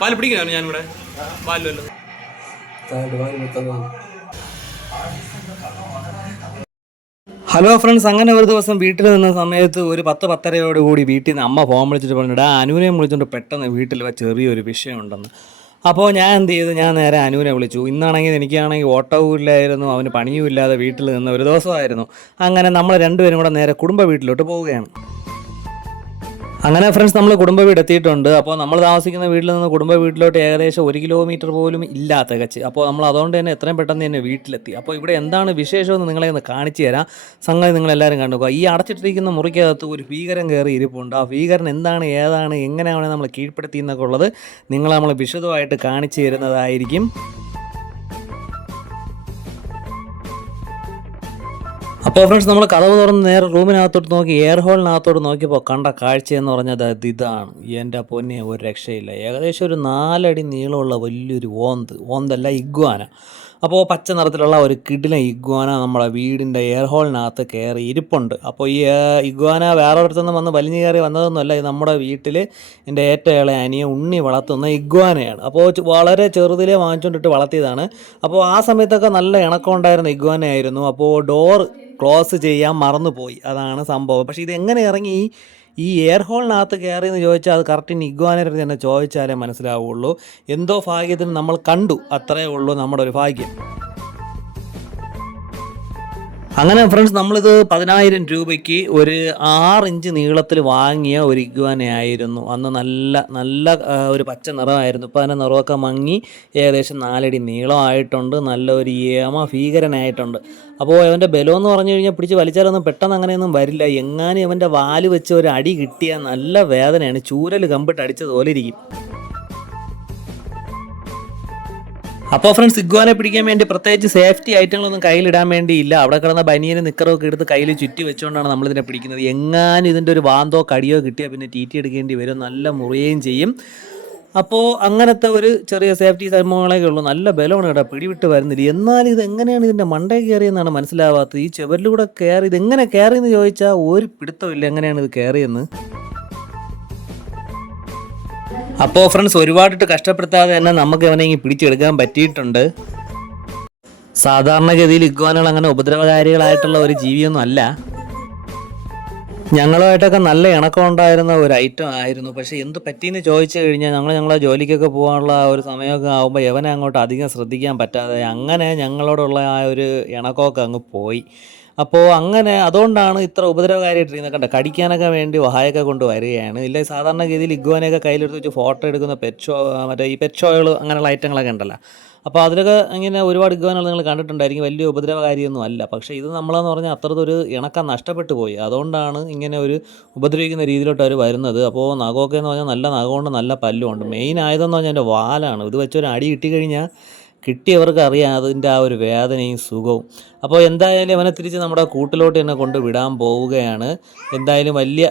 പാൽ പിടിക്കണോ ഞാനിവിടെ. പാലല്ലോ hello friends അങ്ങനെ ഒരു ദിവസം വീട്ടിൽ നിന്ന സമയത്ത് ഒരു പത്ത് പത്തരയോട് കൂടി വീട്ടിൽ നിന്ന് അമ്മ ഫോൺ വിളിച്ചിട്ട് പറഞ്ഞു ഡാ അനുവിനെയും വിളിച്ചുകൊണ്ട് പെട്ടെന്ന് വീട്ടിൽ ചെറിയൊരു വിഷയമുണ്ടെന്ന്. അപ്പോൾ ഞാൻ എന്ത് ചെയ്തു? ഞാൻ നേരെ അനുവിനെ വിളിച്ചു. ഇന്നാണെങ്കിൽ എനിക്കാണെങ്കിൽ ഓട്ടവും ഇല്ലായിരുന്നു അവന് പണിയും ഇല്ലാതെ വീട്ടിൽ നിന്ന് ഒരു ദിവസമായിരുന്നു. അങ്ങനെ നമ്മൾ രണ്ടുപേരും കൂടെ നേരെ കുടുംബ വീട്ടിലോട്ട് പോവുകയാണ്. അങ്ങനെ ഫ്രണ്ട്സ് നമ്മൾ കുടുംബ വീട് എത്തിയിട്ടുണ്ട്. അപ്പോൾ നമ്മൾ താമസിക്കുന്ന വീട്ടിൽ നിന്ന് കുടുംബ വീട്ടിലോട്ട് ഏകദേശം ഒരു കിലോമീറ്റർ പോലും ഇല്ലാത്ത തികച്ച് അപ്പോൾ നമ്മൾ അതുകൊണ്ട് തന്നെ എത്രയും പെട്ടെന്ന് തന്നെ വീട്ടിലെത്തി. അപ്പോൾ ഇവിടെ എന്താണ് വിശേഷമെന്ന് നിങ്ങളെ ഒന്ന് കാണിച്ചു തരാം. സംഗതി നിങ്ങളെല്ലാവരും കണ്ടുക ഈ അടച്ചിട്ടിരിക്കുന്ന മുറിക്കകത്ത് ഒരു ഭീകരൻ കയറി ഇരിപ്പുണ്ട്. ആ ഭീകരൻ എന്താണ് ഏതാണ് എങ്ങനെയാണ് നമ്മൾ കീഴ്പ്പെടുത്തി എന്നൊക്കെ ഉള്ളത് നിങ്ങൾ നമ്മൾ വിശദമായിട്ട് കാണിച്ചു തരുന്നതായിരിക്കും. അപ്പോൾ ഫ്രണ്ട്സ് നമ്മൾ കഥവ് തുറന്ന് നേരെ റൂമിനകത്തോട്ട് നോക്കി എയർ ഹോളിനകത്തോട്ട് നോക്കിയപ്പോൾ കണ്ട കാഴ്ച എന്ന് പറഞ്ഞത് അത് ഇതാണ്. എന്റെ പൊന്നെ ഒരു രക്ഷയില്ല. ഏകദേശം ഒരു നാലടി നീളമുള്ള വലിയൊരു ഓന്ത് ഓന്തല്ല ഇഗ്വാന. അപ്പോൾ പച്ച നിറത്തിലുള്ള ഒരു കിടിലൻ ഇഗ്വാന നമ്മുടെ വീടിന്റെ എയർ ഹോളിനകത്ത് കയറി ഇരിപ്പുണ്ട്. അപ്പോൾ ഈ ഇഗ്വാന വേറെ ഒരിടത്തുനിന്ന് വന്ന് വലിഞ്ഞു കയറി വന്നതൊന്നുമല്ല ഇത് നമ്മുടെ വീട്ടിൽ എന്റെ ഏറ്റവും ഇളയ അനിയെ ഉണ്ണി വളർത്തുന്ന ഇഗ്വാനയാണ്. അപ്പോൾ വളരെ ചെറുതിലേ വാങ്ങിച്ചുകൊണ്ടിട്ട് വളർത്തിയതാണ്. അപ്പോൾ ആ സമയത്തൊക്കെ നല്ല ഇണക്കം ഉണ്ടായിരുന്ന ഇഗ്വാനയായിരുന്നു. അപ്പോൾ ഡോർ ക്ലോസ് ചെയ്യാൻ മറന്നുപോയി. അതാണ് സംഭവം. പക്ഷേ ഇത് എങ്ങനെ ഇറങ്ങി? ഈ- എയർ ഹോളിനകത്ത് കയറി എന്ന് ചോദിച്ചാൽ അത് കറക്റ്റ് നിഗ്വാനരുടെ തന്നെ ചോദിച്ചാലേ മനസ്സിലാവുള്ളൂ. എന്തോ ഭാഗ്യത്തിന് നമ്മൾ കണ്ടു. അത്രയേ ഉള്ളൂ നമ്മുടെ ഒരു ഭാഗ്യം. അങ്ങനെ ഫ്രണ്ട്സ് നമ്മളിത് പതിനായിരം രൂപയ്ക്ക് ഒരു ആറ് ഇഞ്ച് നീളത്തിൽ വാങ്ങിയ ഒരു ഇഗ്വാനയായിരുന്നു അന്ന് നല്ല നല്ല ഒരു പച്ച നിറമായിരുന്നു. ഇപ്പോൾ അതിന്റെ നിറമൊക്കെ മങ്ങി ഏകദേശം നാലടി നീളമായിട്ടുണ്ട്. നല്ല ഒരു ഏമ ഭീകരനായിട്ടുണ്ട്. അപ്പോൾ അവന്റെ ബലമെന്ന് പറഞ്ഞു കഴിഞ്ഞാൽ പിടിച്ച് വലിച്ചാലൊന്നും പെട്ടെന്ന് അങ്ങനെയൊന്നും വരില്ല. എങ്ങാനും അവന്റെ വാൽ വെച്ച് ഒരു അടി കിട്ടിയാൽ നല്ല വേദനയാണ്. ചൂരൽ കമ്പിട്ട് അടിച്ചതുപോലെ ഇരിക്കും. അപ്പോൾ ഫ്രണ്ട്സ് ഇഗ്വാനെ പിടിക്കാൻ വേണ്ടി പ്രത്യേകിച്ച് സേഫ്റ്റി ഐറ്റങ്ങളൊന്നും കയ്യിലിടാൻ വേണ്ടിയില്ല. അവിടെ കിടന്ന ബനിയനും നിക്കറൊക്കെ എടുത്ത് കയ്യിൽ ചുറ്റി വെച്ചുകൊണ്ടാണ് നമ്മളിതിനെ പിടിക്കുന്നത്. എങ്ങാനും ഇതിന്റെ ഒരു വാന്തോ കടിയോ കിട്ടിയാൽ പിന്നെ ടീറ്റി എടുക്കേണ്ടി വരും. നല്ല മുറിയുകയും ചെയ്യും. അപ്പോൾ അങ്ങനത്തെ ഒരു ചെറിയ സേഫ്റ്റി സംഭവങ്ങളൊക്കെ ഉള്ളൂ. നല്ല ബലമാണ് കേട്ടോ പിടിവിട്ട് വരുന്നില്ല എന്നാലും ഇത് എങ്ങനെയാണ് ഇതിന്റെ മണ്ടേ കയറിയെന്നാണ് മനസ്സിലാവാത്തത്. ഈ ചുവരിലൂടെ കയറി ഇത് എങ്ങനെ കയറിയെന്ന് ചോദിച്ചാൽ ഒരു പിടുത്തമില്ല എങ്ങനെയാണ് ഇത് കയറിയെന്ന്? അപ്പോൾ ഫ്രണ്ട്സ് ഒരുപാടിട്ട് കഷ്ടപ്പെടുത്താതെ തന്നെ നമുക്ക് ഇവനെ ഇങ്ങനെ പിടിച്ചെടുക്കാൻ പറ്റിയിട്ടുണ്ട്. സാധാരണഗതിയിൽ ഇഗ്വാനുകൾ അങ്ങനെ ഉപദ്രവകാരികളായിട്ടുള്ള ഒരു ജീവിയൊന്നും അല്ല. ഞങ്ങളുമായിട്ടൊക്കെ നല്ല ഇണക്കം ഉണ്ടായിരുന്ന ഒരു ഐറ്റം ആയിരുന്നു. പക്ഷേ എന്ത് പറ്റിയെന്ന് ചോദിച്ചു കഴിഞ്ഞാൽ ഞങ്ങൾ ഞങ്ങളെ ജോലിക്കൊക്കെ പോകാനുള്ള ആ ഒരു സമയമൊക്കെ ആകുമ്പോൾ യവനെ അങ്ങോട്ട് അധികം ശ്രദ്ധിക്കാൻ പറ്റാതെ അങ്ങനെ ഞങ്ങളോടുള്ള ആ ഒരു ഇണക്കമൊക്കെ അങ്ങ് പോയി. അപ്പോൾ അങ്ങനെ അതുകൊണ്ടാണ് ഇത്ര ഉപദ്രവകാരിയായിട്ടിരുന്നത് കണ്ട കടിക്കാനൊക്കെ വേണ്ടി വഹായൊക്കെ കൊണ്ട് വരികയാണ്. ഇല്ല സാധാരണഗതിയിൽ ഇഗ്വാനെയൊക്കെ കയ്യിലെടുത്ത് വെച്ച് ഫോട്ടോ എടുക്കുന്ന പെറ്റ് ഷോ മറ്റേ ഈ പെറ്റ് ഷോകൾ അങ്ങനെയുള്ള ഐറ്റങ്ങളൊക്കെ ഉണ്ടല്ലോ. അപ്പോൾ അതിലൊക്കെ ഇങ്ങനെ ഒരുപാട് ഇഗ്വാനുകൾ നിങ്ങൾ കണ്ടിട്ടുണ്ടായിരിക്കും. വലിയ ഉപദ്രവകാരിയൊന്നും അല്ല. പക്ഷേ ഇത് നമ്മളെന്ന് പറഞ്ഞാൽ അത്രത്തൊരു ഇണക്കം നഷ്ടപ്പെട്ടു പോയി. അതുകൊണ്ടാണ് ഇങ്ങനെ ഒരു ഉപദ്രവിക്കുന്ന രീതിയിലോട്ട് അവർ വരുന്നത്. അപ്പോൾ നഖമൊക്കെ എന്ന് പറഞ്ഞാൽ നല്ല നഖമുണ്ട് നല്ല പല്ലുമുണ്ട് മെയിൻ ആയതെന്ന് പറഞ്ഞാൽ എന്റെ വാലാണ്. ഇത് വെച്ചൊരു അടി കിട്ടിക്കഴിഞ്ഞാൽ കിട്ടിയവർക്ക് അറിയാം അതിന്റെ ആ ഒരു വേദനയും സുഖവും. അപ്പോൾ എന്തായാലും അവനെ തിരിച്ച് നമ്മുടെ കൂട്ടിലോട്ട് തന്നെ കൊണ്ട് വിടാൻ പോവുകയാണ്. എന്തായാലും വലിയ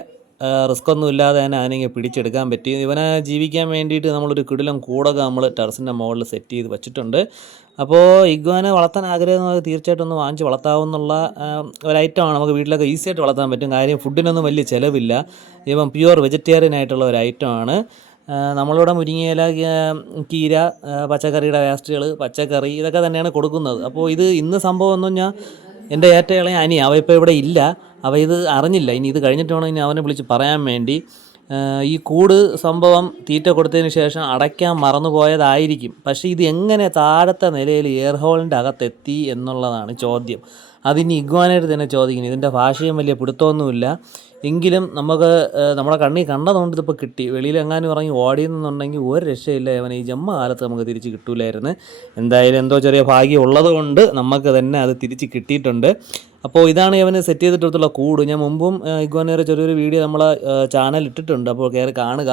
റിസ്ക് ഒന്നും ഇല്ലാതെ തന്നെ അതിനെ പിടിച്ചെടുക്കാൻ പറ്റി. ഇവനെ ജീവിക്കാൻ വേണ്ടിയിട്ട് നമ്മളൊരു കിടിലം കൂടൊക്കെ നമ്മൾ ടെറസിന്റെ മുകളിൽ സെറ്റ് ചെയ്ത് വെച്ചിട്ടുണ്ട്. അപ്പോൾ ഇഗ്വാനെ വളർത്താൻ ആഗ്രഹം തീർച്ചയായിട്ടും ഒന്ന് വാങ്ങിച്ച് വളർത്താവുന്നുള്ള ഒരു ഐറ്റമാണ് നമുക്ക് വീട്ടിലൊക്കെ ഈസി ആയിട്ട് വളർത്താൻ പറ്റും. കാര്യം ഫുഡിനൊന്നും വലിയ ചിലവില്ല. ഇവൻ പ്യുവർ വെജിറ്റേറിയൻ ആയിട്ടുള്ള ഒരു ഐറ്റമാണ് നമ്മളിവിടെ മുരിങ്ങയില കീര പച്ചക്കറിയുടെ വേസ്റ്റുകൾ പച്ചക്കറി ഇതൊക്കെ തന്നെയാണ് കൊടുക്കുന്നത്. അപ്പോൾ ഇത് ഇന്ന് സംഭവം എന്ന് പറഞ്ഞാൽ എന്റെ ഏറ്റവും ഇളയ അനി അവ ഇപ്പോൾ ഇവിടെ ഇല്ല. അവ ഇത് അറിഞ്ഞില്ല. ഇനി ഇത് കഴിഞ്ഞിട്ട് വേണം ഇനി അവനെ വിളിച്ച് പറയാൻ വേണ്ടി. ഈ കൂട് സംഭവം തീറ്റ കൊടുത്തതിന് ശേഷം അടയ്ക്കാൻ മറന്നുപോയതായിരിക്കും. പക്ഷേ ഇത് എങ്ങനെ താഴത്തെ നിലയിൽ എയർ ഹോളിന്റെ അകത്തെത്തി എന്നുള്ളതാണ് ചോദ്യം. അതിനി ഇഗ്വാനായിട്ട് തന്നെ ചോദിക്കുന്നു. ഇതിന്റെ ഭാഷയും വലിയ പിടുത്തമൊന്നുമില്ല. എങ്കിലും നമുക്ക് നമ്മുടെ കണ്ണി കണ്ടതുകൊണ്ട് ഇതിപ്പോൾ കിട്ടി. വെളിയിൽ എങ്ങാനും ഇറങ്ങി ഓടിയെന്നുണ്ടെങ്കിൽ ഒരു രക്ഷയില്ല അവൻ ഈ ജമ്മ കാലത്ത് നമുക്ക് തിരിച്ച് കിട്ടൂലായിരുന്നു. എന്തായാലും എന്തോ ചെറിയ ഭാഗ്യം ഉള്ളതുകൊണ്ട് നമുക്ക് തന്നെ അത് തിരിച്ച് കിട്ടിയിട്ടുണ്ട്. അപ്പോൾ ഇതാണ് ഇവന് സെറ്റ് ചെയ്തിട്ടുള്ള കൂട്. ഞാൻ മുമ്പും ഇഗ്വാനേറെ ചെറിയൊരു വീഡിയോ നമ്മളെ ചാനൽ ഇട്ടിട്ടുണ്ട്. അപ്പോൾ കയറി കാണുക.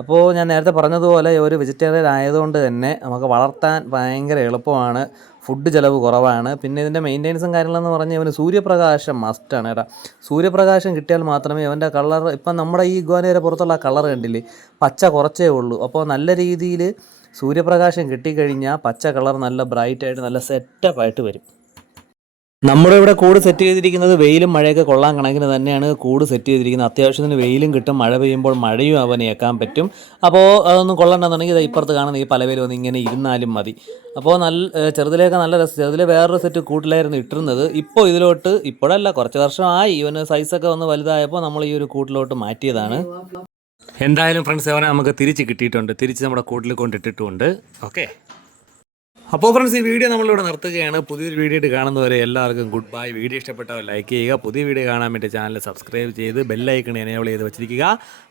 അപ്പോൾ ഞാൻ നേരത്തെ പറഞ്ഞതുപോലെ ഒരു വെജിറ്റേറിയൻ ആയതുകൊണ്ട് തന്നെ നമുക്ക് വളർത്താൻ ഭയങ്കര എളുപ്പമാണ്. ഫുഡ് ചിലവ് കുറവാണ്. പിന്നെ ഇതിന്റെ മെയിന്റെനൻസും കാര്യങ്ങളെന്ന് പറഞ്ഞാൽ ഇവന് സൂര്യപ്രകാശം മസ്റ്റാണ് കേട്ടോ. സൂര്യപ്രകാശം കിട്ടിയാൽ മാത്രമേ ഇവന്റെ കളർ ഇപ്പം നമ്മുടെ ഈ ഗ്വാനയുടെ പുറത്തുള്ള കളർ കണ്ടില്ലേ? പച്ച കുറച്ചേ ഉള്ളൂ. അപ്പോൾ നല്ല രീതിയിൽ സൂര്യപ്രകാശം കിട്ടിക്കഴിഞ്ഞാൽ പച്ച കളർ നല്ല ബ്രൈറ്റായിട്ട് നല്ല സെറ്റപ്പായിട്ട് വരും. നമ്മുടെ ഇവിടെ കൂട് സെറ്റ് ചെയ്തിരിക്കുന്നത് വെയിലും മഴയൊക്കെ കൊള്ളാൻ കണക്കിന് തന്നെയാണ്. കൂട് സെറ്റ് ചെയ്തിരിക്കുന്നത്. അത്യാവശ്യത്തിന് വെയിലും കിട്ടും. മഴ പെയ്യുമ്പോൾ മഴയും അവന് ഏക്കാൻ പറ്റും. അപ്പോൾ അതൊന്നും കൊള്ളണ്ടെന്നുണ്ടെങ്കിൽ ഇപ്പുറത്ത് കാണുന്ന ഈ പലവേലും ഒന്ന് ഇങ്ങനെ ഇരുന്നാലും മതി. അപ്പോൾ നല്ല ചെറുതിലേക്ക് നല്ല രസം ചെറുതിലെ വേറൊരു സെറ്റ് കൂട്ടിലായിരുന്നു ഇട്ടിരുന്നത്. ഇപ്പോൾ ഇതിലോട്ട് ഇപ്പോഴല്ല കുറച്ച് വർഷമായി ഇവന് സൈസൊക്കെ വന്ന് വലുതായപ്പോൾ നമ്മൾ ഈ ഒരു കൂട്ടിലോട്ട് മാറ്റിയതാണ്. എന്തായാലും ഫ്രണ്ട്സ് അവനെ നമുക്ക് തിരിച്ച് കിട്ടിയിട്ടുണ്ട്. തിരിച്ച് നമ്മുടെ കൂട്ടിൽ കൊണ്ടിട്ടിട്ടുണ്ട് ഓക്കെ അപ്പോൾ ഫ്രണ്ട്സ് ഈ വീഡിയോ നമ്മളിവിടെ നിർത്തുകയാണ് പുതിയൊരു വീഡിയോ ആയിട്ട് കാണുന്നവരെ എല്ലാവർക്കും ഗുഡ് ബൈ വീഡിയോ ഇഷ്ടപ്പെട്ടവർ ലൈക്ക് ചെയ്യുക പുതിയ വീഡിയോ കാണാൻ വേണ്ടി ചാനൽ സബ്സ്ക്രൈബ് ചെയ്ത് ബെല്ലൈക്കൺ എനേബിൾ ചെയ്ത് വെച്ചിരിക്കുക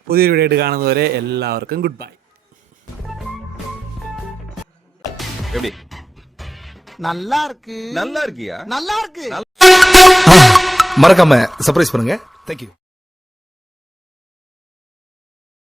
പുതിയൊരു വീഡിയോ ആയിട്ട് കാണുന്നവരെ എല്ലാവർക്കും ഗുഡ് ബൈ எப்படி நல்லா இருக்கு நல்லா இருக்கியா நல்லா இருக்கு மறக்காம சர்ப்ரைஸ் பண்ணுங்க தேங்க்யூ